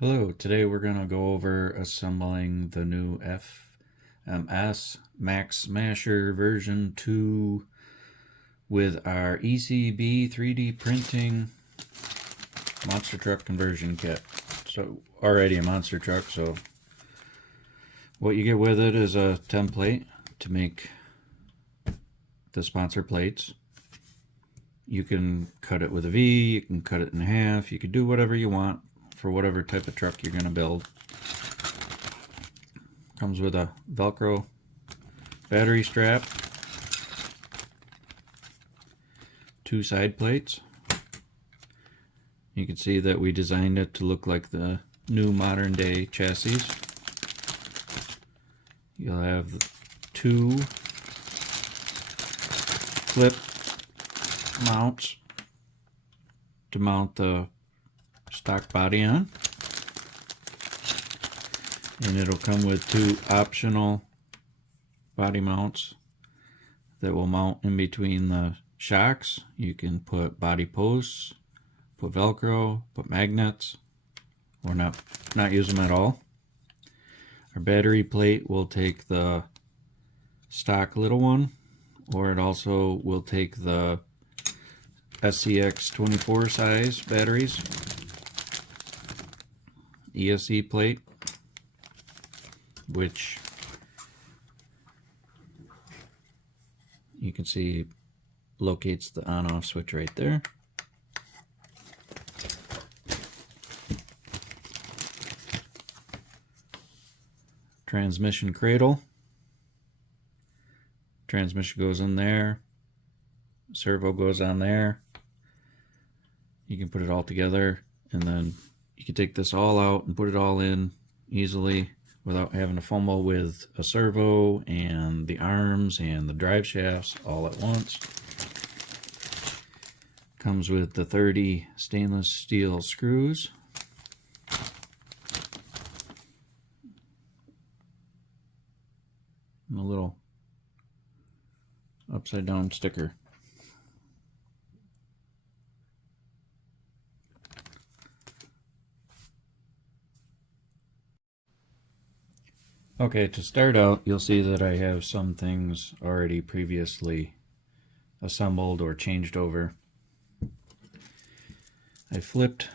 Hello, today we're going to go over assembling the new FMS Max Smasher version 2 with our ECB 3D printing monster truck conversion kit. So already a monster truck, so what you get with it is a template to make the sponsor plates. You can cut it with a V, you can cut it in half, you can do whatever you want for whatever type of truck you're going to build. Comes with a Velcro battery strap, 2 side plates. You can see that we designed it to look like the new modern day chassis. You'll have 2 flip mounts to mount the stock body on, and it'll come with 2 optional body mounts that will mount in between the shocks. You can put body posts, put Velcro, put magnets, or not use them at all. Our battery plate will take the stock little one, or it also will take the SCX 24 size batteries. ESC plate, which you can see locates the on-off switch right there. Transmission cradle. Transmission goes in there. Servo goes on there. You can put it all together, and then you can take this all out and put it all in easily without having to fumble with a servo and the arms and the drive shafts all at once. Comes with the 30 stainless steel screws. And a little upside down sticker. Okay, to start out, you'll see that I have some things already previously assembled or changed over. I flipped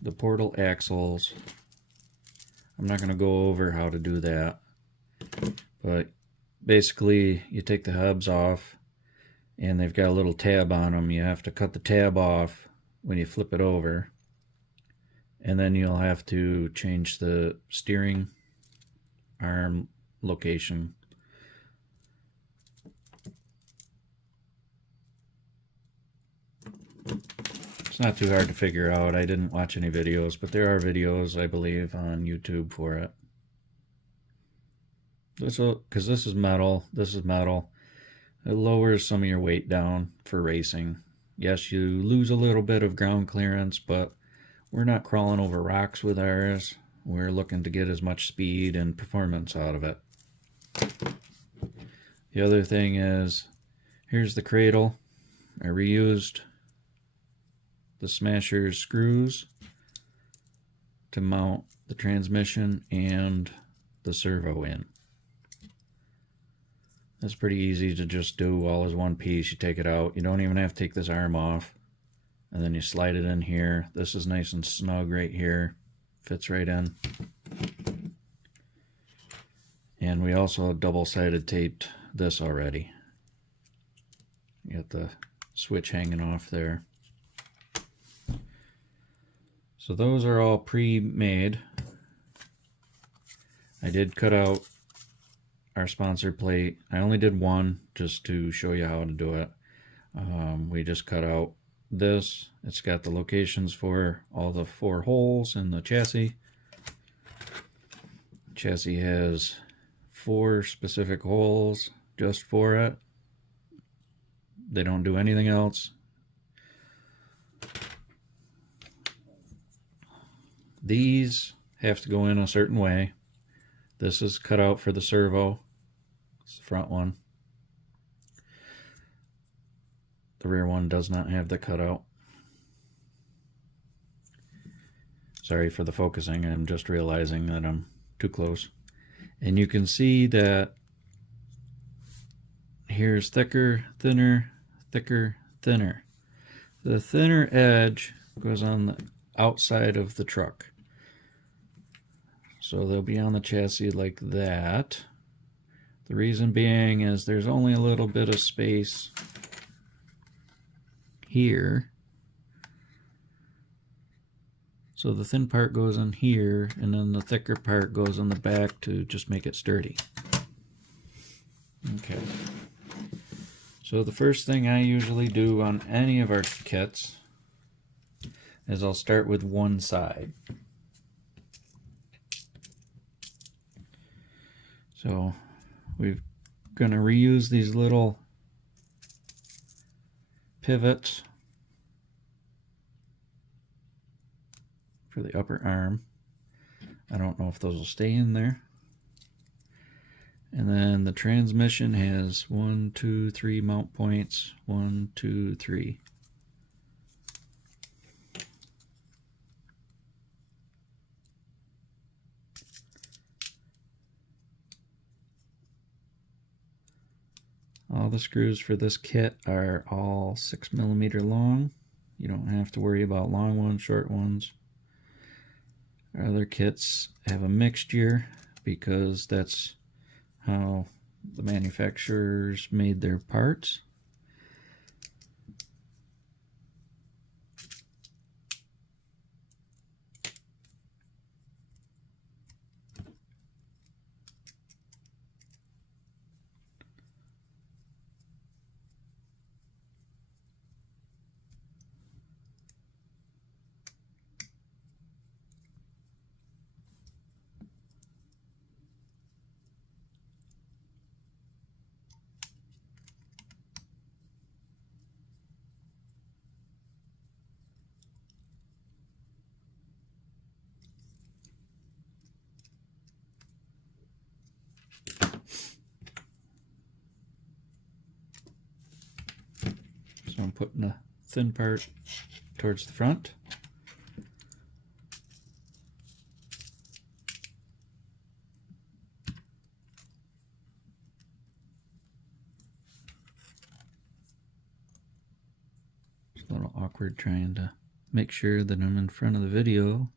the portal axles. I'm not going to go over how to do that, but basically you take the hubs off and they've got a little tab on them. You have to cut the tab off when you flip it over, and then you'll have to change the steering arm location. It's not too hard to figure out. I didn't watch any videos, but there are videos, I believe, on YouTube for it. Because this is metal, it lowers some of your weight down for racing. Yes, you lose a little bit of ground clearance, but we're not crawling over rocks with ours. We're looking to get as much speed and performance out of it. The other thing is, here's the cradle. I reused the Smasher screws to mount the transmission and the servo in. That's pretty easy to just do all as one piece. You take it out. You don't even have to take this arm off. And then you slide it in here. This is nice and snug right here. Fits right in. And we also double-sided taped this already. You got the switch hanging off there. So those are all pre-made. I did cut out our sponsor plate. I only did one just to show you how to do it. We just cut out this. It's got the locations for all the 4 holes in the chassis. The chassis has 4 specific holes just for it. They don't do anything else. These have to go in a certain way. This is cut out for the servo. It's the front one. The rear one does not have the cutout. Sorry for the focusing, I'm just realizing that I'm too close. And you can see that here's thicker, thinner, thicker, thinner. The thinner edge goes on the outside of the truck. So they'll be on the chassis like that. The reason being is there's only a little bit of space here. So the thin part goes on here, and then the thicker part goes on the back to just make it sturdy. Okay. So the first thing I usually do on any of our kits is I'll start with one side. So we're going to reuse these little pivots for the upper arm. I don't know if those will stay in there. And then the transmission has 1, 2, 3 mount points. 1, 2, 3. All the screws for this kit are all 6mm long. You don't have to worry about long ones, short ones. Our other kits have a mixture because that's how the manufacturers made their parts. So I'm putting the thin part towards the front. It's a little awkward trying to make sure that I'm in front of the video.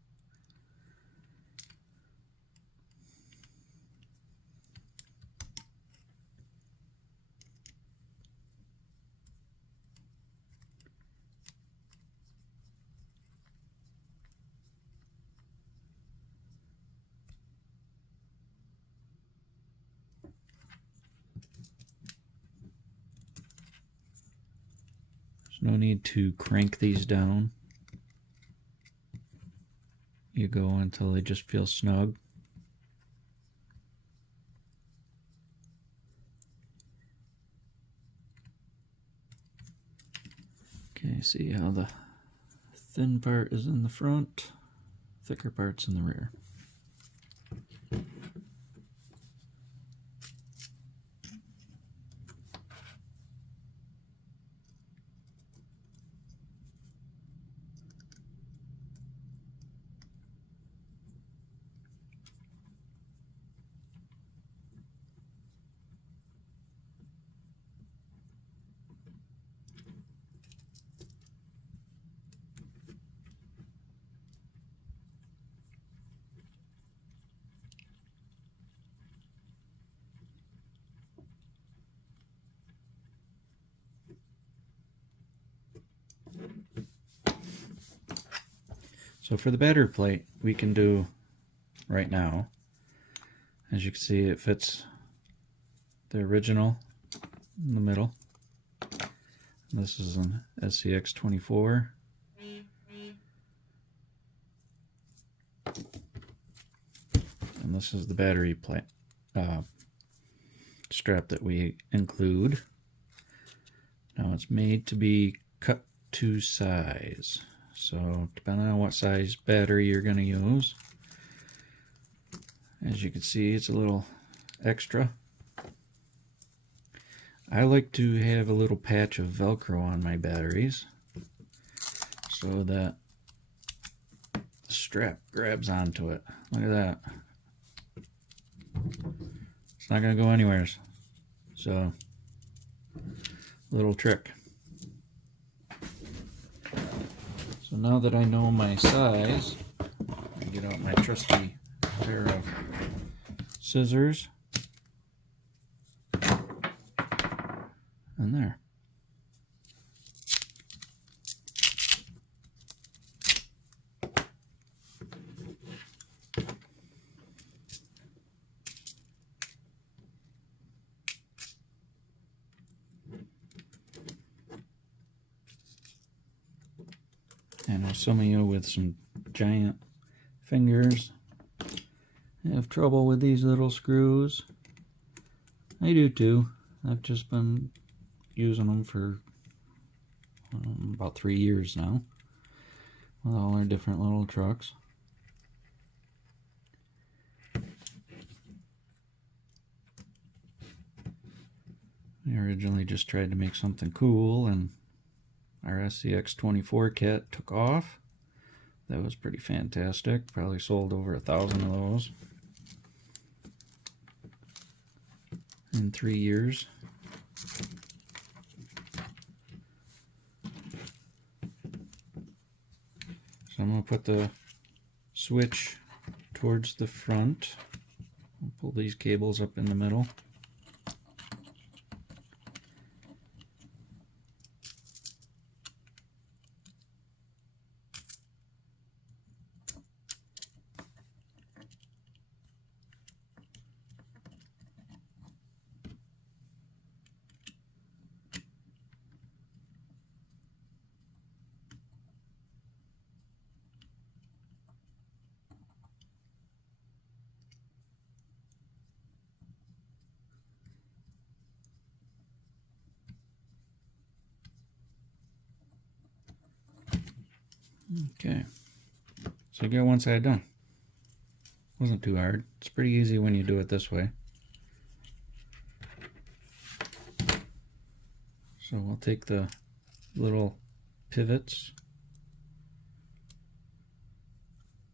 There's no need to crank these down. You go until they just feel snug. Okay, see how the thin part is in the front, thicker part's in the rear. So for the battery plate, we can do right now. As you can see, it fits the original in the middle. This is an SCX24. And this is the battery plate strap that we include. Now it's made to be cut to size. So depending on what size battery you're going to use, as you can see, it's a little extra. I like to have a little patch of Velcro on my batteries so that the strap grabs onto it. Look at that. It's not going to go anywhere. So, little trick. So now that I know my size, I get out my trusty pair of scissors. And there. And if some of you with some giant fingers have trouble with these little screws, I do too. I've just been using them for about 3 years now with all our different little trucks. I originally just tried to make something cool, and our SCX24 kit took off. That was pretty fantastic. Probably sold over 1,000 of those in 3 years. So I'm going to put the switch towards the front. I'll pull these cables up in the middle. Okay, so I got one side done. Wasn't too hard. It's pretty easy when you do it this way. So we'll take the little pivots,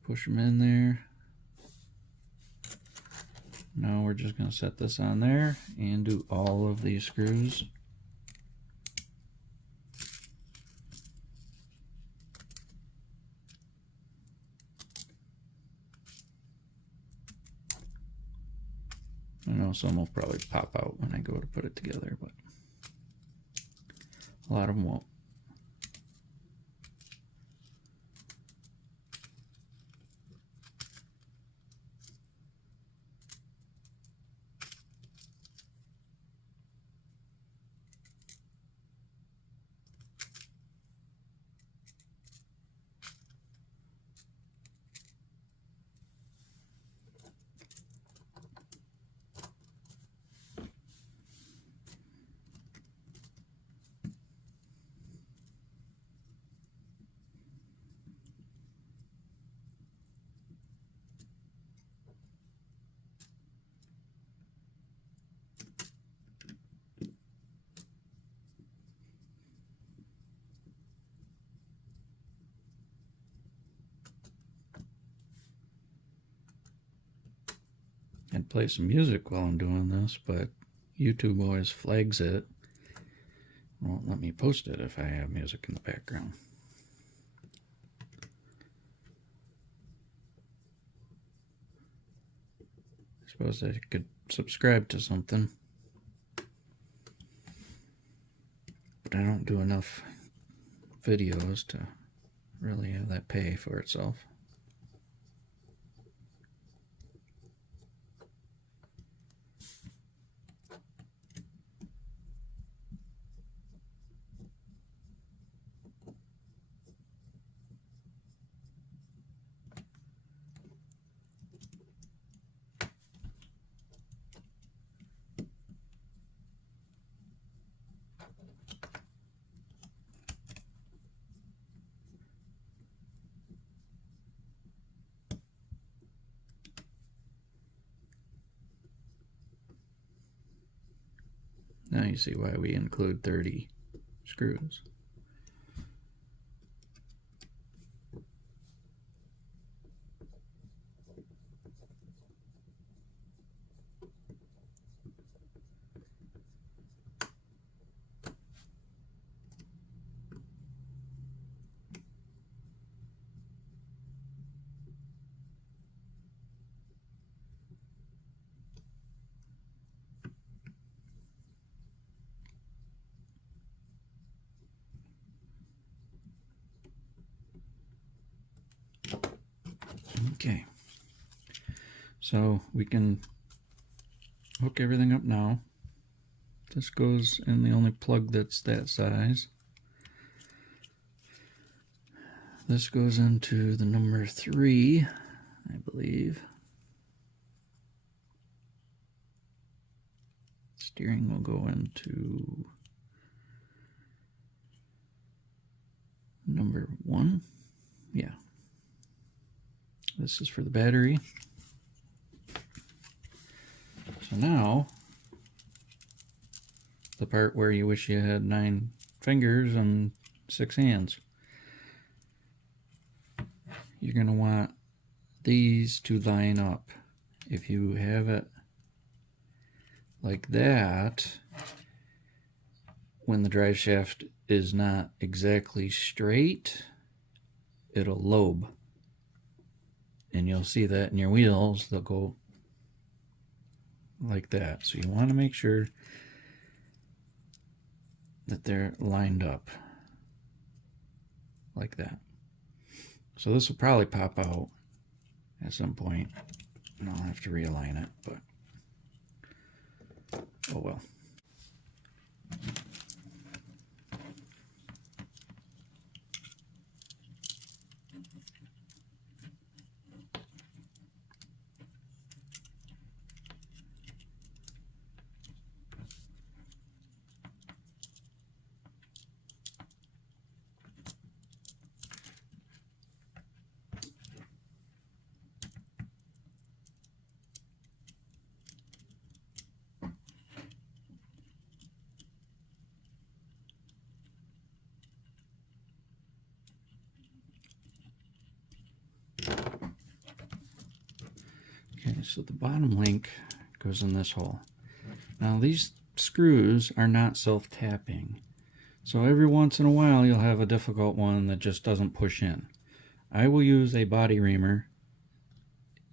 push them in there. Now we're just going to set this on there and do all of these screws. I know some will probably pop out when I go to put it together, but a lot of them won't. And play some music while I'm doing this, but YouTube always flags it. Won't let me post it if I have music in the background. I suppose I could subscribe to something, but I don't do enough videos to really have that pay for itself. Now you see why we include 30 screws. Okay, so we can hook everything up now. This goes in the only plug that's that size. This goes into the number 3, I believe. Steering will go into number 1. Yeah. This is for the battery. So now, the part where you wish you had 9 fingers and 6 hands. You're going to want these to line up. If you have it like that, when the drive shaft is not exactly straight, it'll lobe. And you'll see that in your wheels, they'll go like that. So you want to make sure that they're lined up like that. So this will probably pop out at some point, and I'll have to realign it, but oh well. Okay, so the bottom link goes in this hole. Now these screws are not self-tapping, so every once in a while you'll have a difficult one that just doesn't push in. I will use a body reamer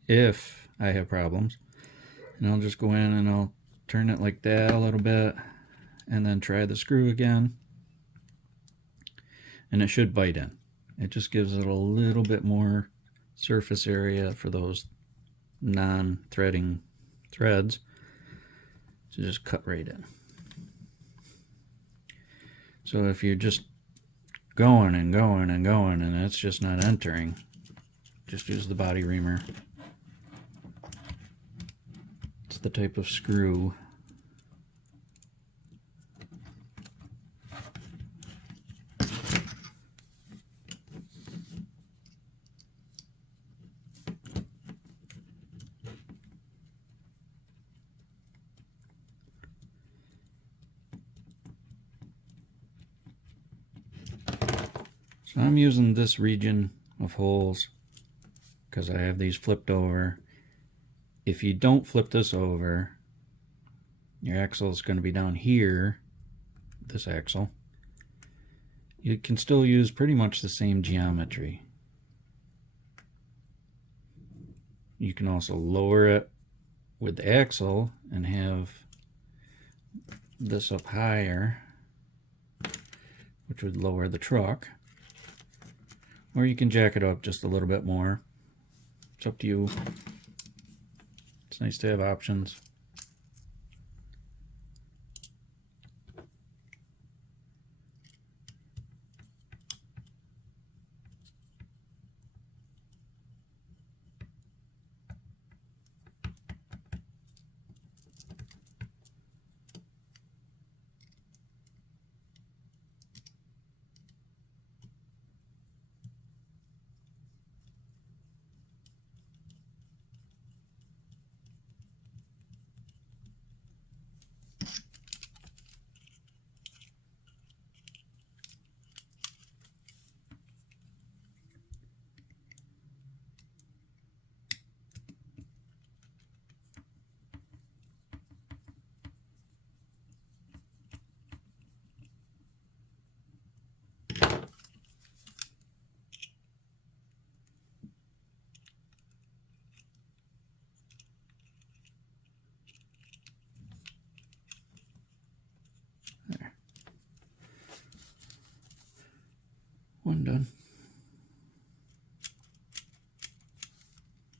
if I have problems, and I'll just go in and I'll turn it like that a little bit and then try the screw again, and it should bite in. It just gives it a little bit more surface area for those non-threading threads to just cut right in. So if you're just going and going and going and it's just not entering, just use the body reamer. It's the type of screw So I'm using this region of holes because I have these flipped over. If you don't flip this over, your axle is going to be down here, this axle. You can still use pretty much the same geometry. You can also lower it with the axle and have this up higher, which would lower the truck. Or you can jack it up just a little bit more. It's up to you. It's nice to have options.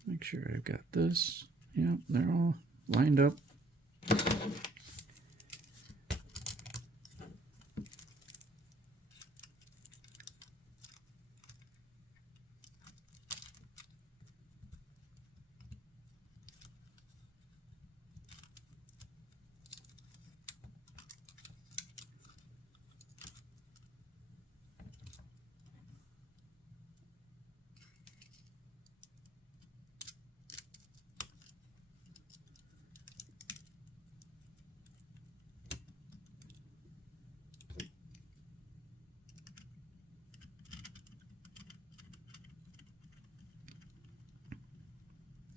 Make sure I've got this. Yep, they're all lined up.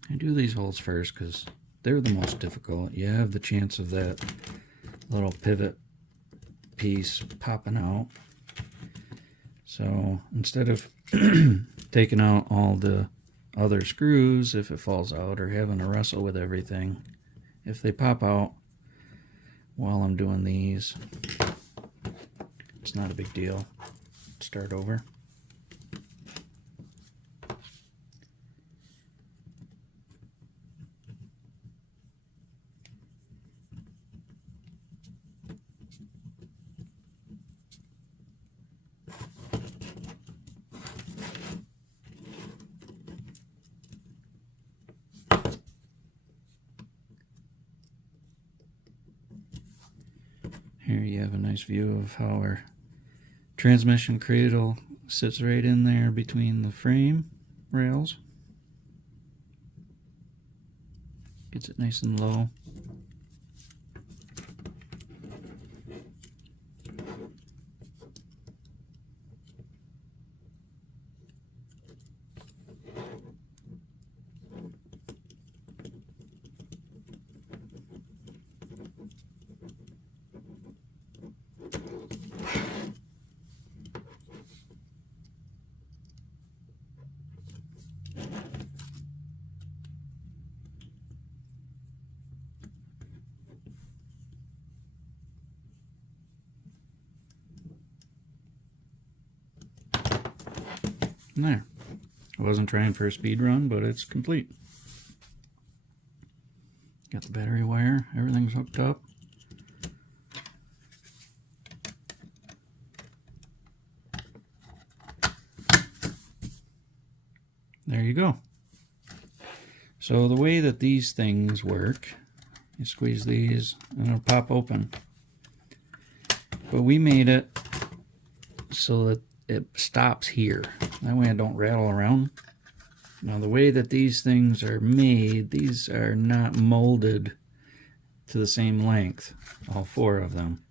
I do these holes first because they're the most difficult. You have the chance of that little pivot piece popping out. So instead of taking out all the other screws if it falls out, or having to wrestle with everything, if they pop out while I'm doing these, it's not a big deal. Start over. Here you have a nice view of how our transmission cradle sits right in there between the frame rails. Gets it nice and low. There. I wasn't trying for a speed run, but it's complete. Got the battery wire, everything's hooked up. There you go. So the way that these things work, you squeeze these and it'll pop open. But we made it so that it stops here. That way I don't rattle around. Now the way that these things are made, these are not molded to the same length, all four of them.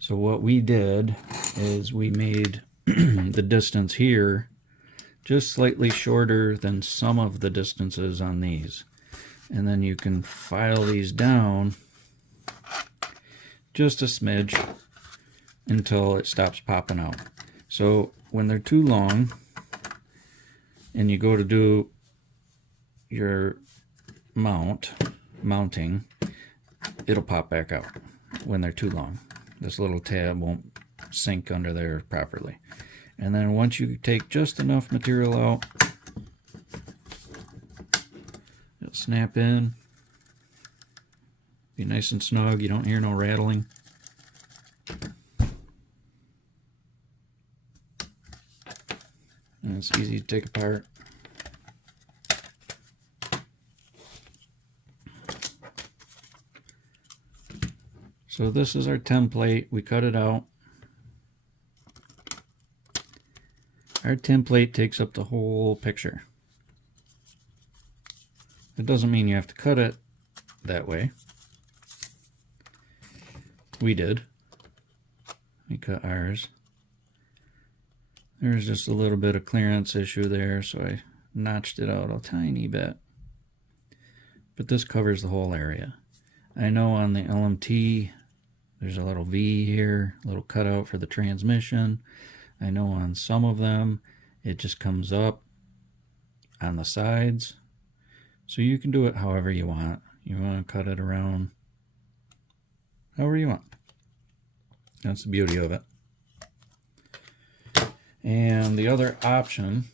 So what we did is we made the distance here just slightly shorter than some of the distances on these. And then you can file these down just a smidge until it stops popping out. So when they're too long and you go to do your mounting, it'll pop back out when they're too long. This little tab won't sink under there properly. And then once you take just enough material out, it'll snap in, be nice and snug, you don't hear no rattling. And it's easy to take apart. So this is our template. We cut it out. Our template takes up the whole picture. It doesn't mean you have to cut it that way. We did. We cut ours. There's just a little bit of clearance issue there, so I notched it out a tiny bit. But this covers the whole area. I know on the LMT, there's a little V here, a little cutout for the transmission. I know on some of them, it just comes up on the sides. So you can do it however you want. You want to cut it around however you want. That's the beauty of it. And the other option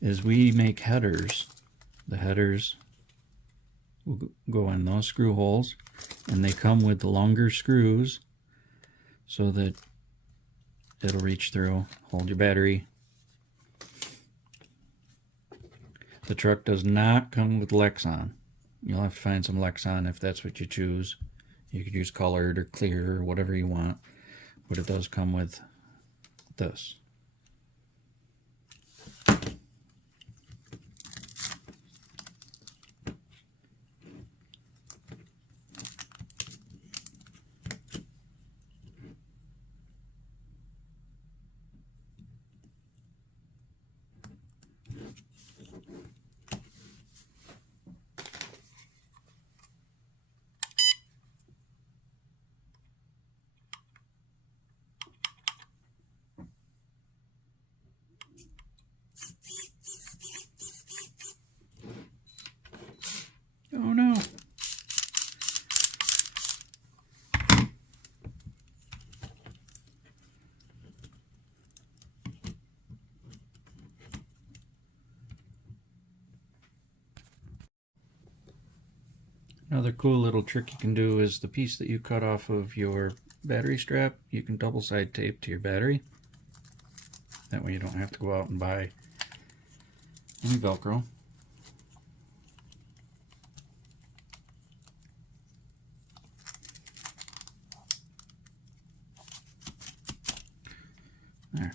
is we make headers. The headers will go in those screw holes, and they come with the longer screws so that it'll reach through, hold your battery. The truck does not come with Lexan. You'll have to find some Lexan if that's what you choose. You could use colored or clear or whatever you want, but it does come with this. Oh no. Another cool little trick you can do is the piece that you cut off of your battery strap, you can double side tape to your battery. That way you don't have to go out and buy any Velcro. There.